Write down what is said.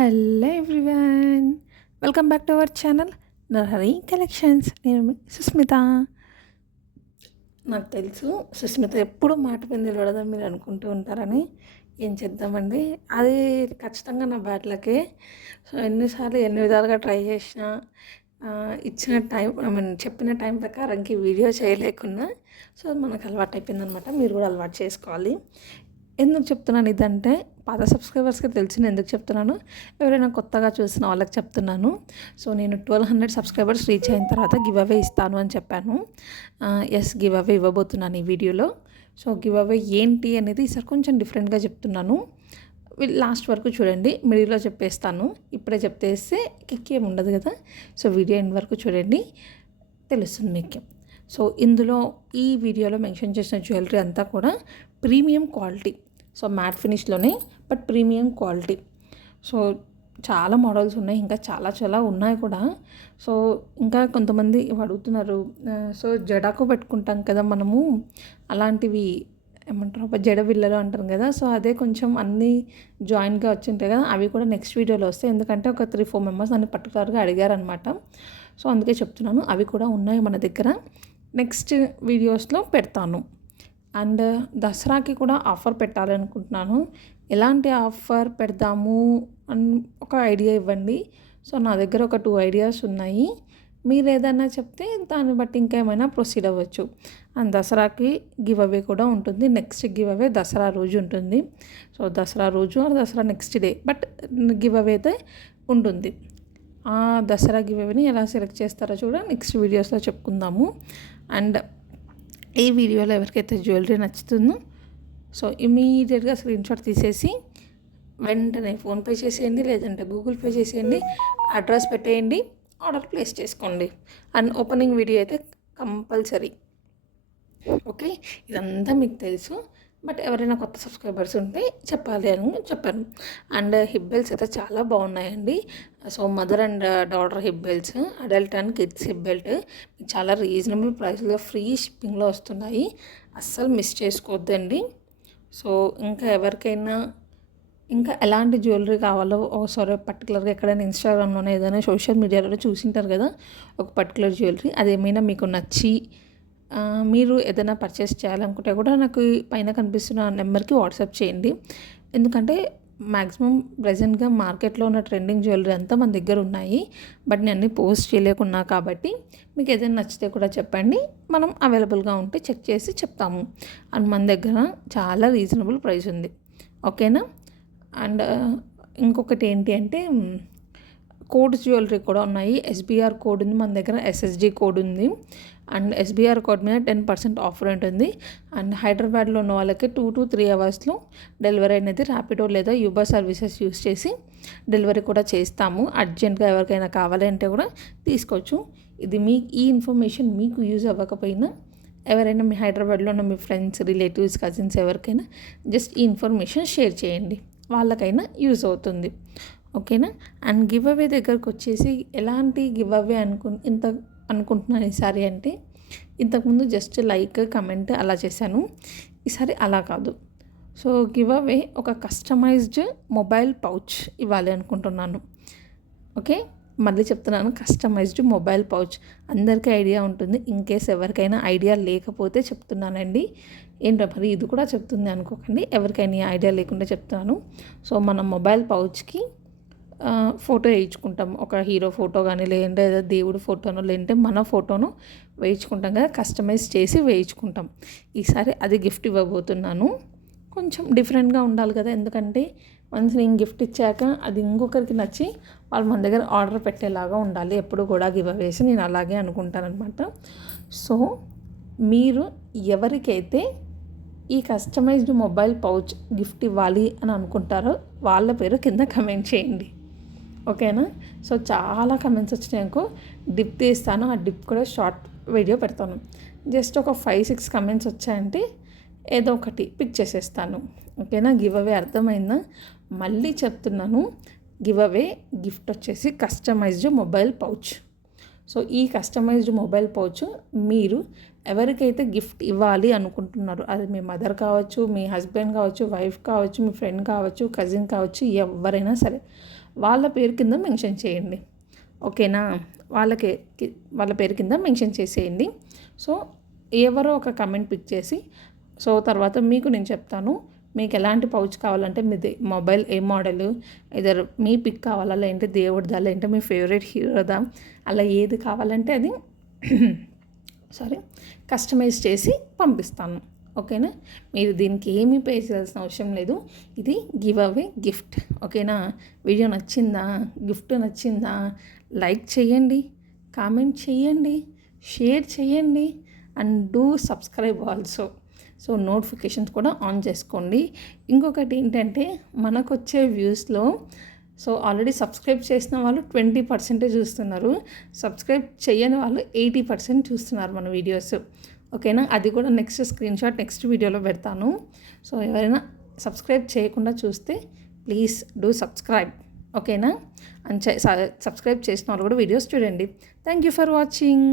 Hello everyone, welcome back to our channel Narahari collections. నేను మీ సుస్మిత. నాకు తెలుసు సుస్మిత ఎప్పుడు మాట మీద నిలబడదని మీరు అనుకుంటూ ఉంటారని. ఏం చేద్దామండి, అది ఖచ్చితంగా నా బ్యాట్లకే. సో ఎన్నిసార్లు ఎన్ని విధాలుగా ట్రై చేసినా ఇచ్చిన టైం చెప్పిన టైం ప్రకారంకి వీడియో చేయలేకున్నా సో మనకు అలవాటు అయిపోయిందనమాట. మీరు కూడా అలవాటు చేసుకోవాలి. ఎందుకు చెప్తున్నాను ఇదంటే, పాత సబ్స్క్రైబర్స్కి తెలిసిన ఎందుకు చెప్తున్నాను, ఎవరైనా కొత్తగా చూసిన వాళ్ళకి చెప్తున్నాను. సో నేను 1200 సబ్స్క్రైబర్స్ రీచ్ అయిన తర్వాత గివ్ అవే ఇస్తాను అని చెప్పాను. ఎస్, గివ్ అవే ఇవ్వబోతున్నాను ఈ వీడియోలో. సో గివ్ అవే ఏంటి అనేది ఈసారి కొంచెం డిఫరెంట్గా చెప్తున్నాను. లాస్ట్ వరకు చూడండి, మిడిల్లో చెప్పేస్తాను. ఇప్పుడే చెప్తేస్తే కిక్ ఏమి ఉండదు కదా. సో వీడియో ఎండ్ వరకు చూడండి, తెలుస్తుంది మీకు. సో ఇందులో ఈ వీడియోలో మెన్షన్ చేసిన జ్యువెలరీ అంతా కూడా ప్రీమియం క్వాలిటీ. సో మ్యాట్ ఫినిష్లోనే, బట్ ప్రీమియం క్వాలిటీ. సో చాలా మోడల్స్ ఉన్నాయి, ఇంకా చాలా ఉన్నాయి కూడా. సో ఇంకా కొంతమంది అడుగుతున్నారు, సో జడాకు పెట్టుకుంటాం కదా మనము, అలాంటివి ఏమంటారు జడ బిళ్ళలు అంటారు కదా. సో అదే కొంచెం అన్నీ జాయింట్గా వచ్చింటాయి కదా, అవి కూడా నెక్స్ట్ వీడియోలో వస్తాయి. ఎందుకంటే ఒక 3-4 మెంబర్స్ నన్ను పర్టికులర్గా అడిగారనమాట. సో అందుకే చెప్తున్నాను, అవి కూడా ఉన్నాయి మన దగ్గర. నెక్స్ట్ వీడియోస్లో పెడతాను. అండ్ దసరాకి కూడా ఆఫర్ పెట్టాలనుకుంటున్నాను. ఎలాంటి ఆఫర్ పెడదాము అని ఒక ఐడియా ఇవ్వండి. సో నా దగ్గర ఒక 2 ఐడియాస్ ఉన్నాయి. మీరు ఏదైనా చెప్తే దాన్ని బట్టి ఇంకేమైనా ప్రొసీడ్ అవ్వచ్చు. అండ్ దసరాకి గివ్ అవే కూడా ఉంటుంది. నెక్స్ట్ గివ్ అవే దసరా రోజు ఉంటుంది. సో దసరా రోజు or Dasara next day, but give away అయితే ఉంటుంది. ఆ దసరా గివ్ అవేని ఎలా సెలెక్ట్ చేస్తారో కూడా నెక్స్ట్ వీడియోస్లో చెప్పుకుందాము. అండ్ ఈ వీడియోలో ఎవరికైతే జ్యువెలరీ నచ్చుతుందో సో ఇమీడియట్గా స్క్రీన్షాట్ తీసేసి వెంటనే ఫోన్పే చేసేయండి, లేదంటే గూగుల్ పే చేసేయండి, అడ్రస్ పెట్టేయండి, ఆర్డర్ ప్లేస్ చేసుకోండి. అండ్ ఓపెనింగ్ వీడియో అయితే కంపల్సరీ. ఓకే, ఇదంతా మీకు తెలుసు, బట్ ఎవరైనా కొత్త సబ్స్క్రైబర్స్ ఉంటే చెప్పాలి అని చెప్పాను. అండ్ హిప్ బెల్ట్స్ అయితే చాలా బాగున్నాయండి. So mother and daughter hip belts, adult and kids hip belt చాలా రీజనబుల్ ప్రైస్లో ఫ్రీ షిప్పింగ్లో వస్తున్నాయి. అస్సలు మిస్ చేసుకోవద్దండి. సో ఇంకా ఎవరికైనా ఇంకా ఎలాంటి జ్యువెలరీ కావాలో సారీ పర్టికులర్గా ఎక్కడైనా ఇన్స్టాగ్రామ్లోనే ఏదైనా సోషల్ మీడియాలో చూసింటారు కదా ఒక పర్టికులర్ జ్యువెలరీ, అదేమైనా మీకు నచ్చి మీరు ఏదైనా పర్చేస్ చేయాలనుకుంటే కూడా నాకు పైన కనిపిస్తున్న నెంబర్కి వాట్సాప్ చేయండి. ఎందుకంటే మ్యాక్సిమం ప్రజెంట్గా మార్కెట్లో ఉన్న ట్రెండింగ్ జ్యువెలరీ అంతా మన దగ్గర ఉన్నాయి, బట్ నేను అన్నీ పోస్ట్ చేయలేకున్నా కాబట్టి మీకు ఏదైనా నచ్చితే కూడా చెప్పండి, మనం అవైలబుల్గా ఉంటే చెక్ చేసి చెప్తాము. అండ్ మన దగ్గర చాలా రీజనబుల్ ప్రైస్ ఉంది. ఓకేనా. అండ్ ఇంకొకటి ఏంటి అంటే కోడ్స్ జ్యువెలరీ కూడా ఉన్నాయి. ఎస్బీఆర్ కోడ్ ఉంది మన దగ్గర, ఎస్ఎస్డి కోడ్ ఉంది. అండ్ ఎస్బీఆర్ కోడ్ మీద 10% ఆఫర్ ఉంటుంది. అండ్ హైదరాబాద్లో ఉన్న వాళ్ళకి 2 to 3 అవర్స్లో డెలివరీ అనేది ర్యాపిడో లేదా యూబర్ సర్వీసెస్ యూస్ చేసి డెలివరీ కూడా చేస్తాము. అర్జెంట్గా ఎవరికైనా కావాలంటే కూడా తీసుకోవచ్చు. ఇది ఈ ఇన్ఫర్మేషన్ మీకు యూజ్ అవ్వకపోయినా ఎవరైనా మీ హైదరాబాద్లో ఉన్న మీ ఫ్రెండ్స్, రిలేటివ్స్, కజిన్స్ ఎవరికైనా జస్ట్ ఈ ఇన్ఫర్మేషన్ షేర్ చేయండి, వాళ్ళకైనా యూజ్ అవుతుంది. ఓకేనా. అండ్ గివ్ అవే దగ్గరకు వచ్చేసి ఎలాంటి గివ్ అవే అనుకుంటున్నాను ఈసారి అంటే, ఇంతకుముందు జస్ట్ లైక్ కమెంట్ అలా చేశాను, ఈసారి అలా కాదు. సో గివ్ అవే ఒక కస్టమైజ్డ్ మొబైల్ పౌచ్ ఇవ్వాలి అనుకుంటున్నాను. ఓకే, మళ్ళీ చెప్తున్నాను, కస్టమైజ్డ్ మొబైల్ పౌచ్. అందరికీ ఐడియా ఉంటుంది, ఇన్ కేస్ ఎవరికైనా ఐడియా లేకపోతే చెప్తున్నానండి. ఏంటో మరి ఇది కూడా చెప్తుంది అనుకోకండి, ఎవరికైనా ఐడియా లేకుండా చెప్తున్నాను. సో మనం మొబైల్ పౌచ్కి ఫోటో వేయించుకుంటాం, ఒక హీరో ఫోటో కానీ లేదంటే ఏదో దేవుడి ఫోటోనో లేదంటే మన ఫోటోను వేయించుకుంటాం కదా, కస్టమైజ్ చేసి వేయించుకుంటాం. ఈసారి అది గిఫ్ట్ ఇవ్వబోతున్నాను. కొంచెం డిఫరెంట్గా ఉండాలి కదా, ఎందుకంటే వన్స్ నేను గిఫ్ట్ ఇచ్చాక అది ఇంకొకరికి నచ్చి వాళ్ళు మన దగ్గర ఆర్డర్ పెట్టేలాగా ఉండాలి. ఎప్పుడు కూడా గివ్ అవేసి నేను అలాగే అనుకుంటానమాట. సో మీరు ఎవరికైతే ఈ కస్టమైజ్డ్ మొబైల్ పౌచ్ గిఫ్ట్ ఇవ్వాలి అని అనుకుంటారో వాళ్ళ పేరు కింద కమెంట్ చేయండి. ఓకేనా. సో చాలా కమెంట్స్ వచ్చినాయనుకో డిప్ తీస్తాను, ఆ డిప్ కూడా షార్ట్ వీడియో పెడతాను. జస్ట్ ఒక 5-6 కమెంట్స్ వచ్చాయంటే ఏదో ఒకటి పిక్ చేసేస్తాను. ఓకేనా. గివ్ అవే అర్థమైందా? మళ్ళీ చెప్తున్నాను, గివ్ అవే గిఫ్ట్ వచ్చేసి కస్టమైజ్డ్ మొబైల్ పౌచ్. సో ఈ కస్టమైజ్డ్ మొబైల్ పౌచ్ మీరు ఎవరికైతే గిఫ్ట్ ఇవ్వాలి అనుకుంటున్నారో, అది మీ మదర్ కావచ్చు, మీ హస్బెండ్ కావచ్చు, వైఫ్ కావచ్చు, మీ ఫ్రెండ్ కావచ్చు, కజిన్ కావచ్చు, ఎవరైనా సరే వాళ్ళ పేరు కింద మెన్షన్ చేయండి. ఓకేనా? వాళ్ళ పేరు కింద మెన్షన్ చేసేయండి. సో ఎవరో ఒక కమెంట్ పిక్ చేసి, సో తర్వాత మీకు నేను చెప్తాను మీకు ఎలాంటి పౌచ్ కావాలంటే మీది మొబైల్ ఏ మోడల్, ఇదర్ మీ పిక్ కావాలా, లేదంటే దేవుడిదా, లేదంటే మీ ఫేవరెట్ హీరోదా, అలా ఏది కావాలంటే అది కస్టమైజ్ చేసి పంపిస్తాను. ఓకేనా? మీరు దీనికి ఏమీ పే చేయాల్సిన అవసరం లేదు. ఇది గివ్ అవే గిఫ్ట్. ఓకేనా? వీడియో నచ్చిందా, గిఫ్ట్ నచ్చిందా, లైక్ చేయండి, కామెంట్ చేయండి, షేర్ చేయండి and do subscribe also. So notifications కూడా ఆన్ చేసుకోండి. ఇంకొకటి ఏంటంటే మనకు వచ్చే వ్యూస్లో సో ఆల్రెడీ సబ్స్క్రైబ్ చేసిన వాళ్ళు 20% చూస్తున్నారు, సబ్స్క్రైబ్ చేయని వాళ్ళు 80% చూస్తున్నారు మన వీడియోస్. ఓకేనా? అది కూడా నెక్స్ట్ స్క్రీన్ షాట్ నెక్స్ట్ వీడియోలో పెడతాను. సో ఎవరైనా సబ్స్క్రైబ్ చేయకుండా చూస్తే ప్లీజ్ డూ సబ్స్క్రైబ్. ఓకేనా? అండ్ సబ్స్క్రైబ్ చేసిన వాళ్ళు కూడా వీడియోస్ చూడండి. Thank you for watching.